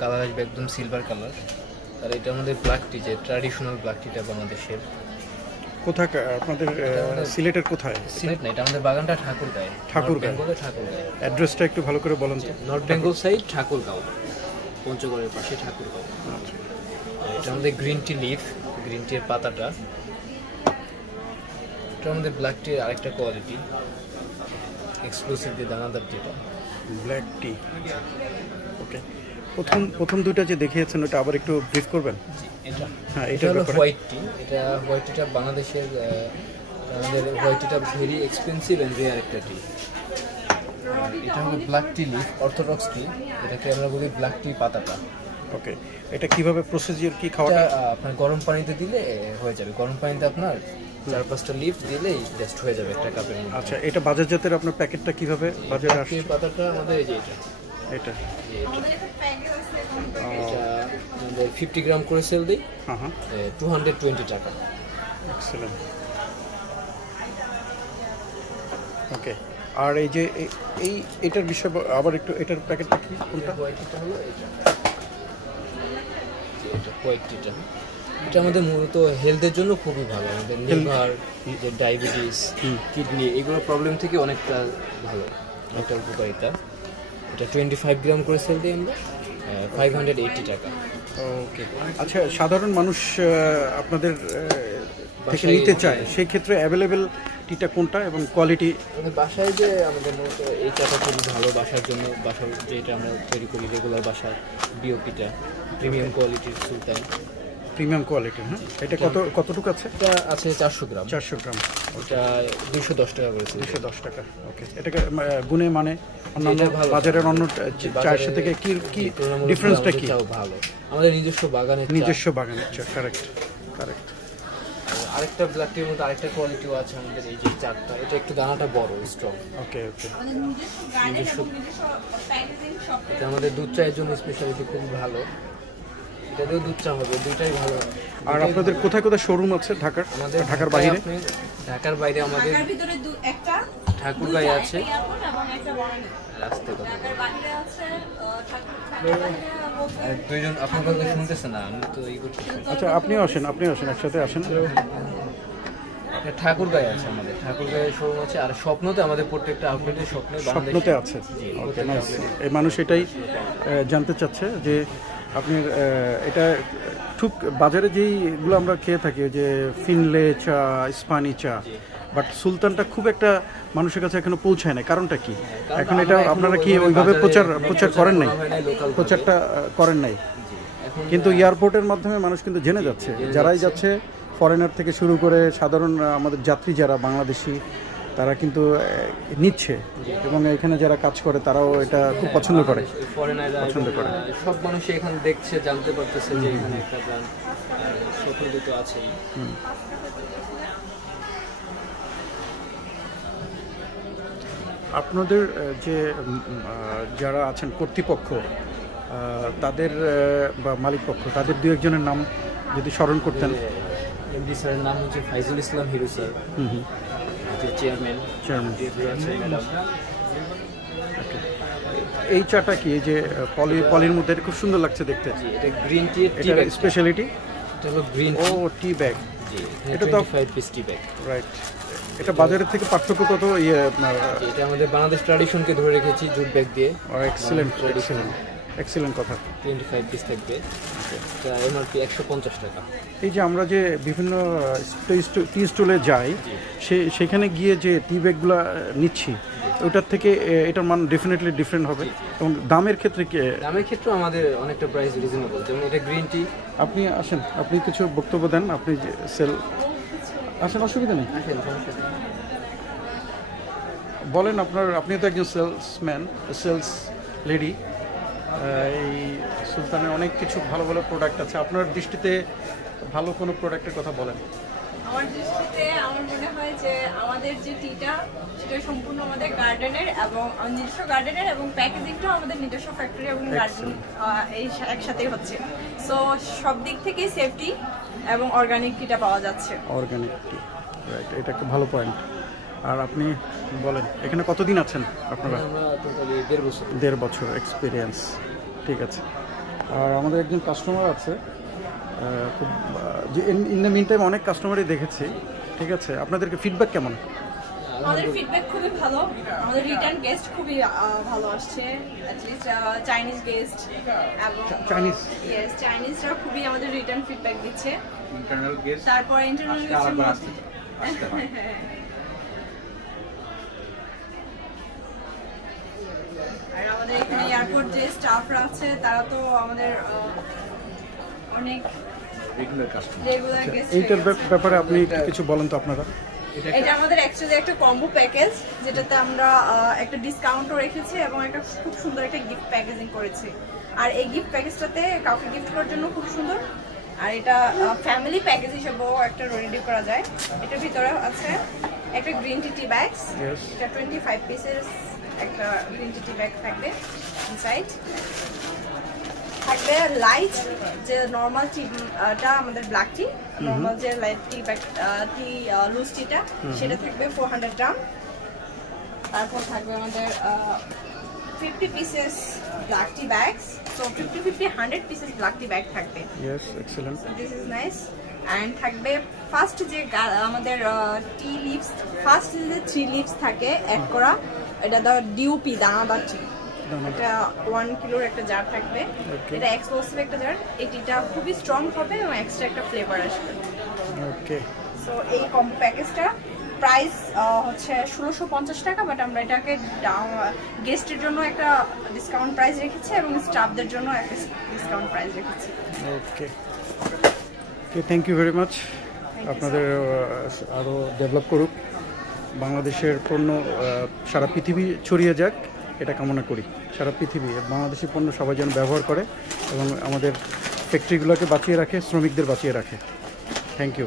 Colour আসবে একদম silver colour. আর এটা আমাদের ব্ল্যাক টি, যে ট্র্যাডিশনাল ব্ল্যাক টিটা বাংলাদেশের। কোথায় আপনাদের সিলেটের কোথায়? সিলেট না, এটা আমাদের বাগানটা ঠাকুরগাঁও। বেঙ্গলের ঠাকুরগাঁও। অ্যাড্রেসটা একটু ভালো করে বলেন তো। নর্থ বেঙ্গল সাইড ঠাকুরগাঁও, পঞ্চগড়ের পাশে ঠাকুরগাঁও। আচ্ছা, এটা আমাদের গ্রিন টি লিফ, গ্রিন টির পাতাটা। এটা আমাদের ব্ল্যাক টির আরেকটা কোয়ালিটি, এক্সক্লুসিভলি দানাদার টিটা, ব্ল্যাক টি। ওকে, প্রথম দুইটা যে দেখিয়েছেন ওটা আবার একটু ব্রিফ করবেন? এটা হ্যাঁ, এটা হলো হোয়াইট টি। এটা হোয়াইট টিটা বাংলাদেশের, আমাদের হোয়াইট টিটা ভেরি এক্সপেন্সিভ অ্যান্ড রেয়ার একটা টি। এটা হলো ব্ল্যাক টি লিফ, অর্থোডক্স টি, এটাকে আমরা বলি ব্ল্যাক টি পাতাটা। ওকে, এটা কিভাবে প্রসিজিওর কি খাওয়াটা? আপনার গরম পানিতে দিলে হয়ে যাবে। গরম পানিতে আপনার 4-5টা লিফ দিলেই জাস্ট হয়ে যাবে একটা কাপের মধ্যে। আচ্ছা, এটা বাজারজাতের আপনার প্যাকেটটা কিভাবে বাজারে আসছে? পাতাটা আমাদের এই যে এটা আমাদের 50 গ্রাম করে সেল দিই। হ্যাঁ, 220 টাকা। এক্সেলেন্ট। ওকে, আর এই যে এটার বিষয় আবার একটু, এটার প্যাকেটটা কি, কোনটা? হোয়াইটটা হলো এটা হোয়াইটটা। এটা আমাদের মূলত হেলথের জন্য খুবই ভালো। আমাদের লিভার, যে ডায়াবেটিস, কিডনি, এগুলো প্রবলেম থেকে অনেকটা ভালো, একটা উপকারিতা। এটা 25 গ্রাম করে সেল দিই আমরা, 580 টাকা। ওকে, আচ্ছা, সাধারণ মানুষ আপনাদের থেকে নিতে চায়, সেই ক্ষেত্রে অ্যাভেলেবেল টিটা কোনটা এবং কোয়ালিটি? বাসায় যে আমাদের মূলত এই চাটা খুবই ভালো বাসার জন্য। বাসার যেটা আমরা তৈরি করি রেগুলার বাসায়, বিওপিটা প্রিমিয়াম কোয়ালিটির সুলতান, প্রিমিয়াম কোয়ালিটি। হ্যাঁ, এটা কতটুকু আছে? এটা আছে 400 গ্রাম। 400 গ্রাম। ওটা 210 টাকা করেছে। 210 টাকা। ওকে, এটাকে গুণে মানে অন্যান্য বাজারের অন্য চায়ের সাথে কি ডিফারেন্সটা কি? ভালো, আমাদের নিজস্ব বাগানের চা। কারেক্ট। আরেকটা ব্ল্যাক টির মধ্যে আরেকটা কোয়ালিটিও আছে আমাদের, এই যে চাটা, এটা একটু দানাটা বড়, স্ট্রং। ওকে, এটা আমাদের দুধ চায়ের জন্য স্পেশালিটি খুব ভালো। এটাতেও দুধ চা হবে, দুইটাই ভালো। আর আপনাদের কোথায় শোরুম আছে ঢাকার? আমাদের ঢাকার বাইরে? ঢাকার বাইরে আমাদের ঠাকুরগাঁও আছে, দুইজন আপনার কথা শুনতেছে না, আমি তো এই করতেছি। আচ্ছা, আপনিও আসেন, একসাথে আসেন। ঠাকুরগাঁও আছে আমাদের, ঠাকুরগাঁও শোরুম আছে। আর স্বপ্নতে আমাদের প্রত্যেকটা আউটলেটে স্বপ্নতে আছে। ওকে, নাইস। এই মানুষ এটাই জানতে চাচ্ছে যে আপনি এটা ঠিক বাজারে যেইগুলো আমরা খেয়ে থাকি, যে ফিনলে চা, স্পানি চা, বাট সুলতানটা খুব একটা মানুষের কাছে এখনো পৌঁছায় না। কারণটা কি? এখন এটা আপনারা কি ওইভাবে প্রচারটা করেন নাই? কিন্তু এয়ারপোর্টের মাধ্যমে মানুষ কিন্তু জেনে যাচ্ছে, যারাই যাচ্ছে, ফরেনার থেকে শুরু করে সাধারণ আমাদের যাত্রী যারা বাংলাদেশি, তারা কিন্তু নিচ্ছে, এবং এখানে যারা কাজ করে তারাও এটা খুব পছন্দ করে। সব মানুষ এখানে দেখছে, জানতে পারতেছে যে এখানে একটা ব্র্যান্ড সফলতা আছে। আপনাদের যে যারা আছেন কর্তৃপক্ষ, তাদের বা মালিক পক্ষ, তাদের দু একজনের নাম যদি স্মরণ করতেন। এমডি স্যারের নাম হচ্ছে ফাইজুল ইসলাম হিরো স্যার, চেয়ারম্যান। এই চাটা কি, যে পলির মধ্যে খুব সুন্দর লাগছে দেখতে? এটা গ্রিন টি, এটার স্পেশালিটি? এটা হলো গ্রিন টি ব্যাগ। এটা তো 25 পিস টি ব্যাগ। রাইট। এটা বাজারের থেকে পার্থক্য কত? এটা আমাদের বাংলাদেশ ট্র্যাডিশনকে ধরে রেখেছি জুট ব্যাগ দিয়ে। এক্সেলেন্ট কথা। 25 পিস থাকবে। এটা এমআরপি 150 টাকা। এই যে আমরা যে বিভিন্ন টি স্টলে যাই, সেখানে গিয়ে যে টি ব্যাগগুলো নিচ্ছি, ওটার থেকে এটার মান ডেফিনেটলি ডিফারেন্ট হবে। এবং দামের ক্ষেত্রে আমাদের অনেকটা প্রাইস রিজনেবল। যেমন এটা গ্রিন টি। আপনি আসেন, আপনি কিছু বক্তব্য দেন। আপনি যে আসেন, অসুবিধা নেই, বলেন। আপনি তো একজন সেলস লেডি। এই সুলতানের অনেক কিছু ভালো প্রোডাক্ট আছে। আপনার দৃষ্টিতে ভালো কোনো প্রোডাক্টের কথা বলেন। আমার দৃষ্টিতে আমার মনে হয় যে আমাদের যে টিটা, সেটা সম্পূর্ণ আমাদের গার্ডেনের এবং নিজস্ব গার্ডেনের, এবং প্যাকেজিংটাও আমাদের নিজস্ব ফ্যাক্টরি এবং গার্ডেন এই একসাথেই হচ্ছে। সো সব দিক থেকেই সেফটি এবং অর্গানিক টিটা পাওয়া যাচ্ছে। অর্গানিক টি, রাইট, এটা একটা ভালো পয়েন্ট। আর আপনি বলেন, এখানে কতদিন আছেন আপনারা? আমরা টোটালি 1.5 বছর। 1.5 বছর এক্সপিরিয়েন্স। ঠিক আছে, আর আমাদের একজন কাস্টমার আছে খুব যে ইন দ্য মিন টাইম অনেক কাস্টমারই দেখেছি, ঠিক আছে? আপনাদেরকে ফিডব্যাক কেমন? আমাদের ফিডব্যাক খুবই ভালো, আমাদের রিটার্ন গেস্ট খুবই ভালো আসছে, অ্যাটলিস্ট চাইনিজ গেস্ট এবং চাইনিজরা খুবই আমাদের রিটার্ন ফিডব্যাক দিচ্ছে। ইন্টারনাল গেস্ট, তারপর ইন্টারনাল গেস্ট আর আমাদের এখানে এয়ারপোর্ট যে স্টাফরা আছে তারা তো আমাদের অনেক রেগুলার গেস্ট। এইটার ব্যাপারে আপনি কিছু বলেন তো আপনারা। এটা আমাদের অ্যাকচুয়ালি একটা কম্বো প্যাকেজ, যেটাতে আমরা একটা ডিসকাউন্টও রেখেছি এবং একটা খুব সুন্দর একটা গিফট প্যাকেজিং করেছি। আর এই গিফট প্যাকেজটাতে কাউকে গিফট করার জন্য খুব সুন্দর, আর এটা ফ্যামিলি প্যাকেজ হিসেবেও একটা রেডি করা যায়। এটার ভিতরে আছে একটা গ্রিন টি ব্যাগস, এটা 25 পিসের একটা গ্রিন টি ব্যাগ থাকবে। ইনসাইড থাকবে লাইট যে নর্মাল টিটা, আমাদের ব্ল্যাক টি নর্মাল যে light tea bag tea loose টিটা, সেটা থাকবে 400 গ্রাম। তারপর থাকবে আমাদের 50 pieces black tea bags, so 100 pieces black tea bag থাকবে। Yes, excellent, this is nice. And থাকবে ফার্স্ট যে আমাদের টি লিভস, ফার্স্ট যে 3 লিভস থাকে অ্যাড করা, এটা দা ডিউপি দানাদার টি, এটা 1 কিলোর একটা জার থাকবে। এটা এক্সক্লুসিভ একটা জার, এই টিটা খুবই স্ট্রং হবে এবং এক্সট্রা একটা ফ্লেভার আসবে। ওকে, সো এই কম্বো প্যাকেজটা প্রাইস হচ্ছে 1650 টাকা, বাট আমরা এটাকে গেস্টের জন্য একটা ডিসকাউন্ট প্রাইস রেখেছি এবং স্টাফদের জন্য একটা ডিসকাউন্ট প্রাইস রেখেছি। ওকে, থ্যাংক ইউ ভেরি মাচ। আপনাদের আরও ডেভেলপ করুক, বাংলাদেশের পণ্য সারা পৃথিবী ছড়িয়ে যাক, এটা কামনা করি। সারা পৃথিবী বাংলাদেশি পণ্য সবাই যেন ব্যবহার করে এবং আমাদের ফ্যাক্টরিগুলোকে বাঁচিয়ে রাখে, শ্রমিকদের বাঁচিয়ে রাখে। Thank you.